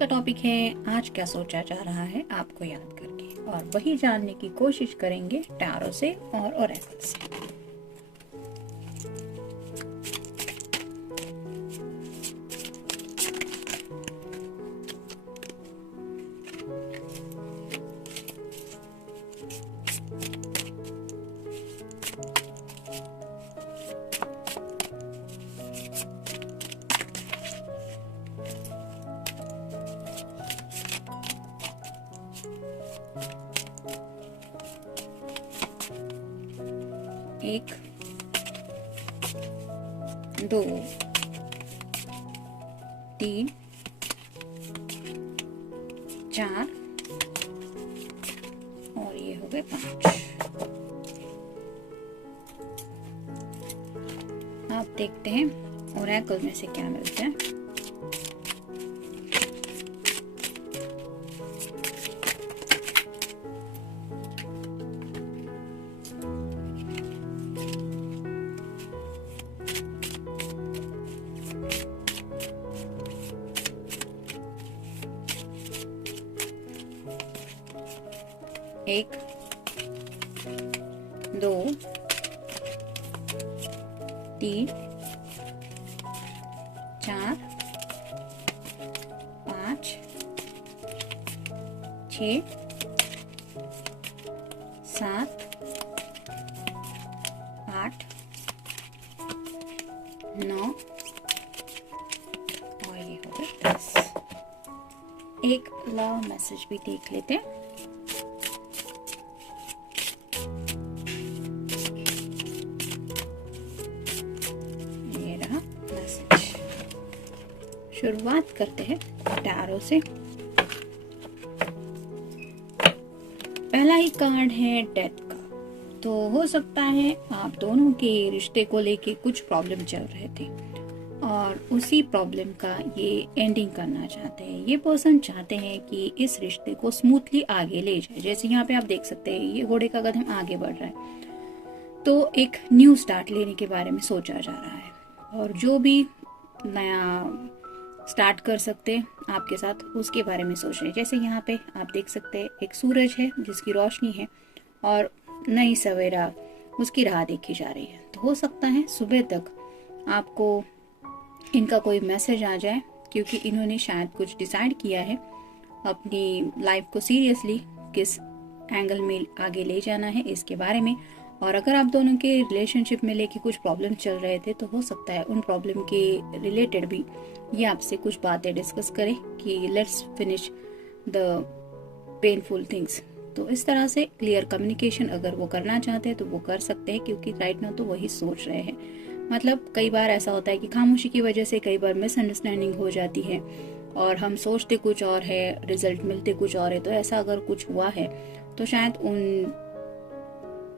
का टॉपिक है आज क्या सोचा जा रहा है आपको याद करके, और वही जानने की कोशिश करेंगे टैरो से और ओरेकल से। एक, दो, तीन, चार और ये हो गए 5। आप देखते हैं ओरेकल में से क्या मिलता है। एक, दो, तीन, चार, 5, 6, 7, 8, 9 और ये हो गए 10। एक लव मैसेज भी देख लेते हैं। शुरुआत करते हैं टैरो से। पहला ही कार्ड है डेथ का। तो हो सकता है आप दोनों के रिश्ते को लेके कुछ प्रॉब्लम चल रहे थे और उसी प्रॉब्लम का ये एंडिंग करना चाहते हैं। ये पर्सन चाहते हैं कि इस रिश्ते को स्मूथली आगे ले जाए। जैसे यहाँ पे आप देख सकते हैं ये घोड़े का कदम आगे बढ़ रहा है, तो एक न्यू स्टार्ट लेने के बारे में सोचा जा रहा है और जो भी नया स्टार्ट कर सकते हैं आपके साथ उसके बारे में सोच रहे हैं। जैसे यहाँ पे आप देख सकते हैं एक सूरज है जिसकी रोशनी है और नई सवेरा उसकी राह देखी जा रही है। तो हो सकता है सुबह तक आपको इनका कोई मैसेज आ जाए, क्योंकि इन्होंने शायद कुछ डिसाइड किया है अपनी लाइफ को सीरियसली किस एंगल में आगे ले जाना है इसके बारे में। और अगर आप दोनों के रिलेशनशिप में लेके कुछ प्रॉब्लम चल रहे थे तो हो सकता है उन प्रॉब्लम के रिलेटेड भी ये आपसे कुछ बातें डिस्कस करें कि let's finish the painful things. तो इस तरह से क्लियर कम्युनिकेशन अगर वो करना चाहते हैं तो वो कर सकते हैं, क्योंकि राइट नाउ तो वही सोच रहे हैं। मतलब कई बार ऐसा होता है कि खामोशी की वजह से कई बार मिसअंडरस्टैंडिंग हो जाती है और हम सोचते कुछ और है, रिजल्ट मिलते कुछ और है। तो ऐसा अगर कुछ हुआ है तो शायद उन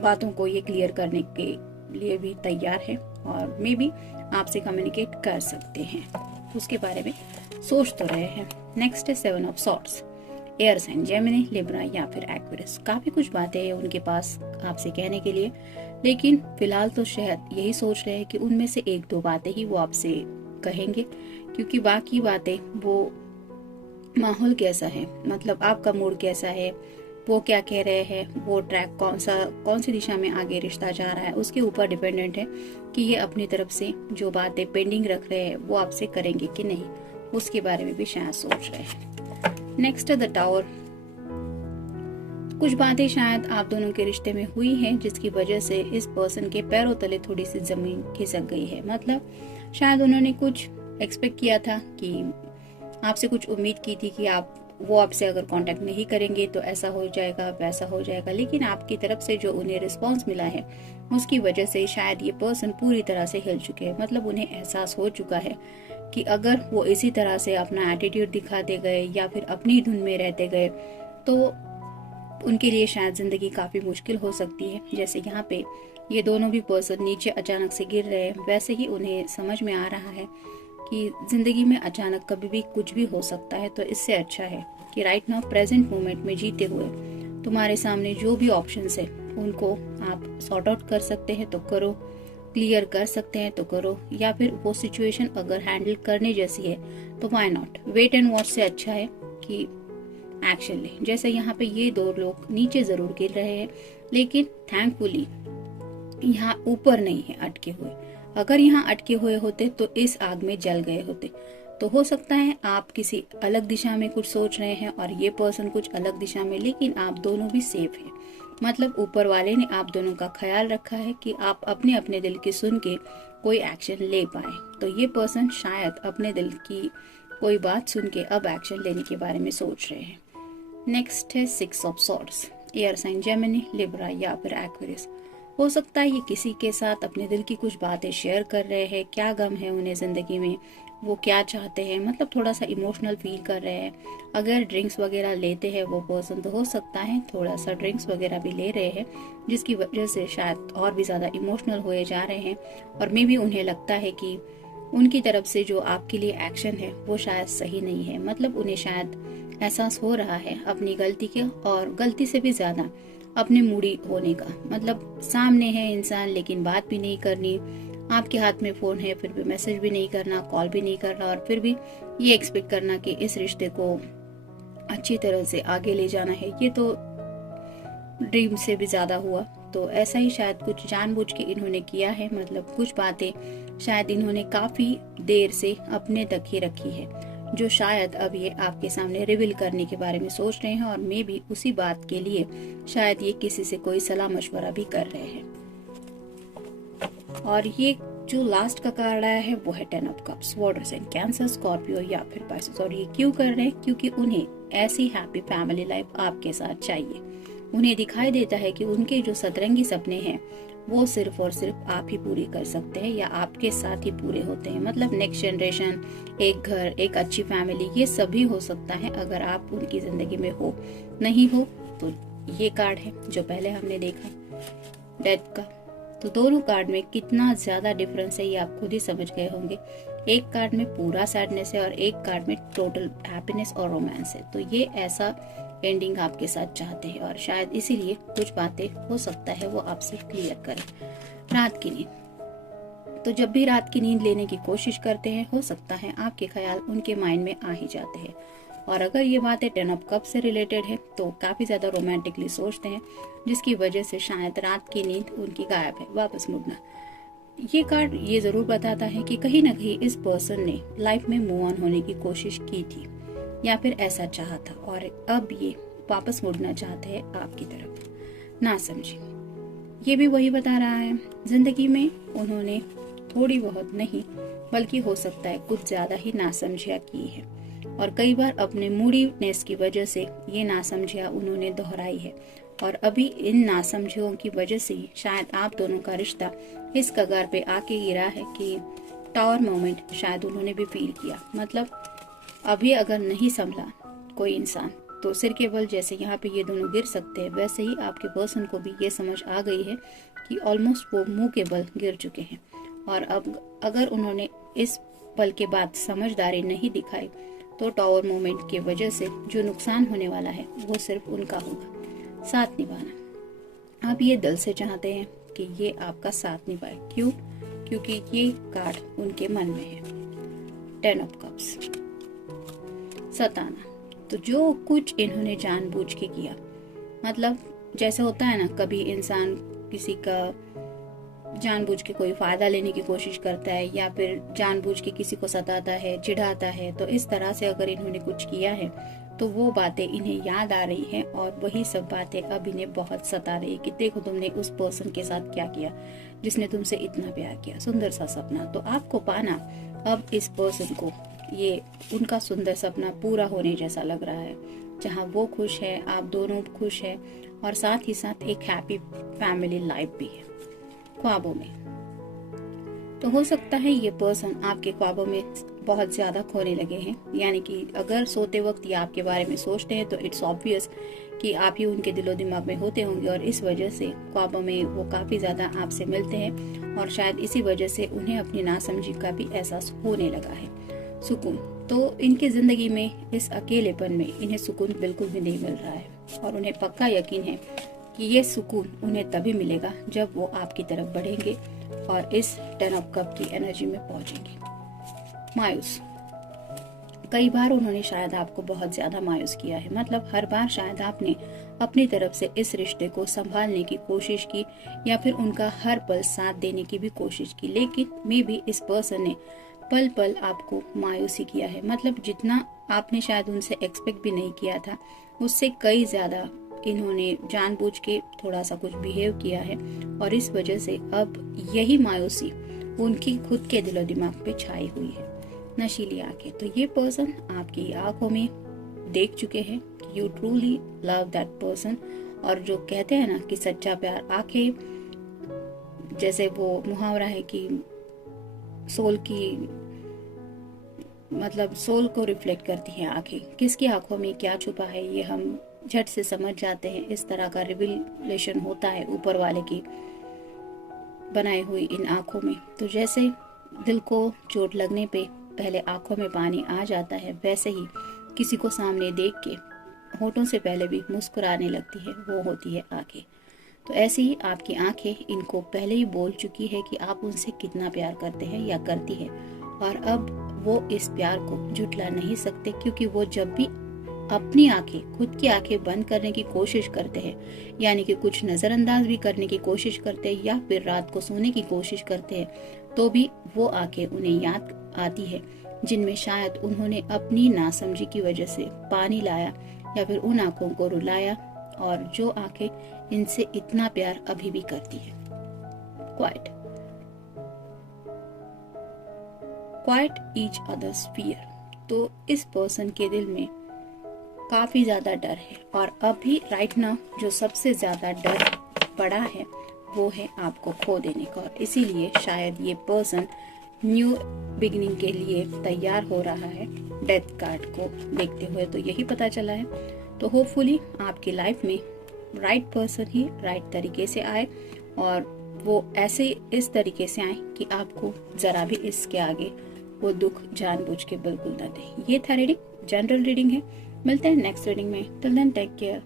बातों को ये क्लियर करने के लिए भी तैयार है और मे बी आपसे कम्युनिकेट कर सकते हैं, उसके बारे में सोच तो रहे हैं। नेक्स्ट है 7 of swords. Air sign Gemini, Libra या फिर एक्वेरियस। काफी कुछ बातें हैं उनके पास आपसे कहने के लिए, लेकिन फिलहाल तो शायद यही सोच रहे हैं कि उनमें से 1-2 बातें ही वो आपसे कहेंगे, क्योंकि बाकी बातें वो माहौल कैसा है, मतलब आपका मूड कैसा है, वो क्या कह रहे हैं, वो ट्रैक कौन सी दिशा में आगे रिश्ता जा रहा है उसके ऊपर डिपेंडेंट है कि ये अपनी तरफ से जो बातें पेंडिंग रख रहे हैं वो आपसे करेंगे कि नहीं, उसके बारे में भी शायद सोच रहे हैं। Next the tower. कुछ बातें शायद आप दोनों के रिश्ते में हुई हैं जिसकी वजह से इस पर्सन के पैरों तले थोड़ी सी जमीन खिसक गई है। मतलब शायद उन्होंने कुछ एक्सपेक्ट किया था कि आपसे कुछ उम्मीद की थी कि वो आपसे अगर कांटेक्ट नहीं करेंगे तो ऐसा हो जाएगा वैसा हो जाएगा, लेकिन आपकी तरफ से जो उन्हें रिस्पांस मिला है उसकी वजह से शायद ये पर्सन पूरी तरह से हिल चुके हैं। मतलब उन्हें एहसास हो चुका है कि अगर वो इसी तरह से अपना एटीट्यूड दिखाते गए या फिर अपनी धुन में रहते गए तो उनके लिए शायद जिंदगी काफी मुश्किल हो सकती है। जैसे यहाँ पे ये दोनों भी पर्सन नीचे अचानक से गिर रहे हैं, वैसे ही उन्हें समझ में आ रहा है कि जिंदगी में अचानक कभी भी कुछ भी हो सकता है। तो इससे अच्छा है कि राइट नाउ प्रेजेंट मोमेंट में जीते हुए तुम्हारे सामने जो भी ऑप्शंस है उनको आप सॉर्ट आउट कर सकते हैं तो करो, क्लियर कर सकते हैं तो करो, या फिर वो सिचुएशन अगर हैंडल करने जैसी है तो why not. Wait and watch से अच्छा है कि एक्शन ले। जैसे यहाँ पे ये दो लोग नीचे जरूर गिर रहे हैं, लेकिन थैंकफुली यहाँ ऊपर नहीं है अटके हुए। अगर यहाँ अटके हुए होते तो इस आग में जल गए होते। तो हो सकता है आप किसी अलग दिशा में कुछ सोच रहे हैं और ये पर्सन कुछ अलग दिशा में, लेकिन आप दोनों भी सेफ हैं। मतलब ऊपर वाले ने आप दोनों का ख्याल रखा है कि आप अपने अपने दिल की सुन के कोई एक्शन ले पाए। तो ये पर्सन शायद अपने दिल की कोई बात सुन के अब एक्शन लेने के बारे में सोच रहे हैं। नेक्स्ट है 6 of swords. Air sign Gemini, Libra या फिर एक्वेरियस। हो सकता है ये किसी के साथ अपने दिल की कुछ बातें शेयर कर रहे हैं, क्या गम है उन्हें जिंदगी में, वो क्या चाहते हैं, मतलब थोड़ा सा इमोशनल फील कर रहे हैं। अगर ड्रिंक्स वगैरह लेते हैं वो पर्सन तो हो सकता है थोड़ा सा ड्रिंक्स वगैरह भी ले रहे हैं, जिसकी वजह से शायद और भी ज़्यादा इमोशनल हुए जा रहे हैं। और मे भी उन्हें लगता है कि उनकी तरफ से जो आपके लिए एक्शन है वो शायद सही नहीं है। मतलब उन्हें शायद एहसास हो रहा है अपनी गलती के, और गलती से भी ज़्यादा अपने मूडी होने का। मतलब सामने है इंसान लेकिन बात भी नहीं करनी, आपके हाथ में फोन है फिर भी मैसेज भी नहीं करना, कॉल भी नहीं करना, और फिर भी ये एक्सपेक्ट करना कि इस रिश्ते को अच्छी तरह से आगे ले जाना है। ये तो ड्रीम से भी ज्यादा हुआ। तो ऐसा ही शायद कुछ जानबूझ के इन्होंने किया है। मतलब कुछ बातें शायद इन्होंने काफी देर से अपने तक ही रखी है, जो शायद अब ये आपके सामने रिवील करने के बारे में सोच रहे हैं। और मे भी उसी बात के लिए शायद ये किसी से कोई सलाह मशवरा भी कर रहे हैं। और ये जो लास्ट का कार्ड आया है वो है 10 of cups. Water sign Cancer, Scorpio या फिर पाइसेस। और ये क्यों कर रहे हैं? क्योंकि उन्हें ऐसी हैप्पी फैमिली लाइफ आपके साथ चाहिए। उन्हें दिखाई देता है कि उनके जो सतरंगी सपने हैं वो सिर्फ और सिर्फ आप ही पूरी कर सकते हैं, या आपके साथ ही पूरे होते हैं। मतलब नेक्स्ट जनरेशन, एक घर, एक अच्छी फैमिली, ये सभी हो सकता है अगर आप उनकी जिंदगी में हो। नहीं हो तो ये कार्ड है जो पहले हमने देखा, डेथ का। तो दोनों कार्ड में कितना ज्यादा डिफरेंस है ये आप खुद ही समझ गए होंगे। एक कार्ड में पूरा सैडनेस है और एक कार्ड में टोटल हैप्पीनेस और रोमांस है। तो ये ऐसा एंडिंग आपके साथ चाहते हैं, और शायद इसीलिए कुछ बातें हो सकता है वो आपसे क्लियर करें। रात की नींद। तो जब भी रात की नींद लेने की कोशिश करते हैं, हो सकता है आपके ख्याल उनके माइंड में आ ही जाते हैं। और अगर ये बातें 10 ऑफ कप से रिलेटेड है तो काफी ज्यादा रोमांटिकली सोचते हैं, जिसकी वजह से शायद रात की नींद उनकी गायब है। वापस मुड़ना। ये कार्ड ये जरूर बताता है कि कहीं ना कहीं इस पर्सन ने लाइफ में मूव ऑन होने की कोशिश की थी, या फिर ऐसा चाहा था, और अब ये वापस मुड़ना चाहते हैं आपकी तरफ। ना समझे, ये भी वही बता रहा है। जिंदगी में उन्होंने थोड़ी बहुत नहीं बल्कि हो सकता है कुछ ज्यादा ही नासमझिया की है, और कई बार अपने मूडीनेस की वजह से ये नासमझिया उन्होंने दोहराई है। और अभी इन नासमझियों की वजह से शायद आप दोनों का रिश्ता इस कगार पे आके गिरा है कि टावर मोमेंट शायद उन्होंने भी फील किया। मतलब अभी अगर नहीं संभला कोई इंसान तो सिर के बल जैसे यहाँ पे ये दोनों गिर सकते हैं, वैसे ही आपके पर्सन को भी ये समझ आ गई है कि ऑलमोस्ट वो मुंह के बल गिर चुके हैं। और अब अगर उन्होंने इस पल के बाद समझदारी नहीं दिखाई तो टावर मोमेंट की वजह से जो नुकसान होने वाला है वो सिर्फ उनका होगा। साथ निभाना। आप ये दिल से चाहते हैं कि ये आपका साथ निभाए। क्यों? क्योंकि ये कार्ड उनके मन में है, 10 ऑफ कप्स। सताना। तो जो कुछ इन्होंने जानबूझ के किया, मतलब जैसे होता है ना, कभी इंसान किसी का जानबूझ के कोई फायदा लेने की कोशिश करता है, या फिर जानबूझ के किसी को सताता है, चिढ़ाता है। तो इस तरह से अगर इन्होंने कुछ किया है तो वो बातें इन्हें याद आ रही हैं, और वही सब बातें अब इन्हें बहुत सता रही है कि देखो तुमने उस पर्सन के साथ क्या किया जिसने तुमसे इतना प्यार किया, सुंदर सा सपना। तो आपको पाना अब इस पर्सन को ये उनका सुंदर सपना पूरा होने जैसा लग रहा है, जहाँ वो खुश है, आप दोनों खुश है, और साथ ही साथ एक हैप्पी फैमिली लाइफ भी है। ख्वाबों में तो हो सकता है ये पर्सन आपके ख्वाबों में बहुत ज्यादा खोने लगे हैं। यानी कि अगर सोते वक्त ये आपके बारे में सोचते हैं तो इट्स ऑब्वियस कि आप ही उनके दिलो दिमाग में होते होंगे, और इस वजह से ख्वाबों में वो काफी ज्यादा आपसे मिलते हैं, और शायद इसी वजह से उन्हें अपनी नासमझी का भी एहसास होने लगा है। सुकून। तो इनकी जिंदगी में इस अकेलेपन में इन्हें सुकून बिल्कुल भी नहीं मिल रहा है, और उन्हें पक्का यकीन है कि ये सुकून उन्हें तभी मिलेगा जब वो आपकी तरफ बढ़ेंगे और इस 10 ऑफ कप की एनर्जी में पहुंचेंगे। मायूस, कई बार उन्होंने शायद आपको बहुत ज्यादा मायूस किया है, मतलब हर बार शायद आपने अपनी तरफ से इस रिश्ते को संभालने की कोशिश की या फिर उनका हर पल साथ देने की भी कोशिश की, लेकिन मे बी इस पर्सन ने पल पल आपको मायूसी किया है। मतलब जितना आपने शायद उनसे एक्सपेक्ट भी नहीं किया था, उससे कई ज्यादा इन्होंने जानबूझ के थोड़ा सा कुछ बिहेव किया है और इस वजह से अब यही मायूसी उनकी खुद के दिलो दिमाग पे छाई हुई है। नशीली आंखें, तो ये पर्सन आपकी आंखों में देख चुके हैं कि you truly love that person, और जो कहते हैं ना कि सच्चा प्यार, आंखें जैसे वो मुहावरा है कि सोल की मतलब सोल को रिफ्लेक्ट करती हैं आंखें। किसकी आंखों में क्या छुपा है ये हम झट से समझ जाते हैं। इस तरह का रिविलेशन होता है ऊपर वाले की बनाई हुई इन आंखों में। तो जैसे दिल को चोट लगने पे पहले आंखों में पानी आ जाता है, वैसे ही किसी को सामने देख के होठों से पहले भी मुस्कुराने लगती है, वो होती है आंखें। तो ऐसे ही आपकी आंखें इनको पहले ही बोल चुकी है कि आप उनसे कितना प्यार करते हैं या करती है, और अब वो इस प्यार को झुठला नहीं सकते, क्योंकि वो जब भी अपनी आंखें, खुद की आंखें बंद करने की कोशिश करते हैं, यानी कि कुछ नजरअंदाज भी करने की कोशिश करते हैं या फिर रात को सोने की कोशिश करते हैं, तो भी वो आंखें उन्हें याद आती है जिनमें शायद उन्होंने अपनी नासमझी की वजह से पानी लाया या फिर उन आंखों को रुलाया, और जो आंखें इनसे इतना प्यार अभी भी करती है। क्वाइट ईच अदर्स फियर, तो इस पर्सन के दिल में काफी ज्यादा डर है, और अभी राइट नाउ जो सबसे ज्यादा डर पड़ा है वो है आपको खो देने का, और इसीलिए शायद ये पर्सन न्यू बिगिनिंग के लिए तैयार हो रहा है। डेथ कार्ड को देखते हुए तो यही पता चला है। तो होपफुली आपकी लाइफ में राइट पर्सन ही राइट तरीके से आए, और वो ऐसे इस तरीके से आए कि आपको जरा भी इसके आगे वो दुख जानबूझ के बिल्कुल न दे। ये था रीडिंग, जनरल रीडिंग है। मिलते हैं नेक्स्ट रीडिंग में। Till then take care.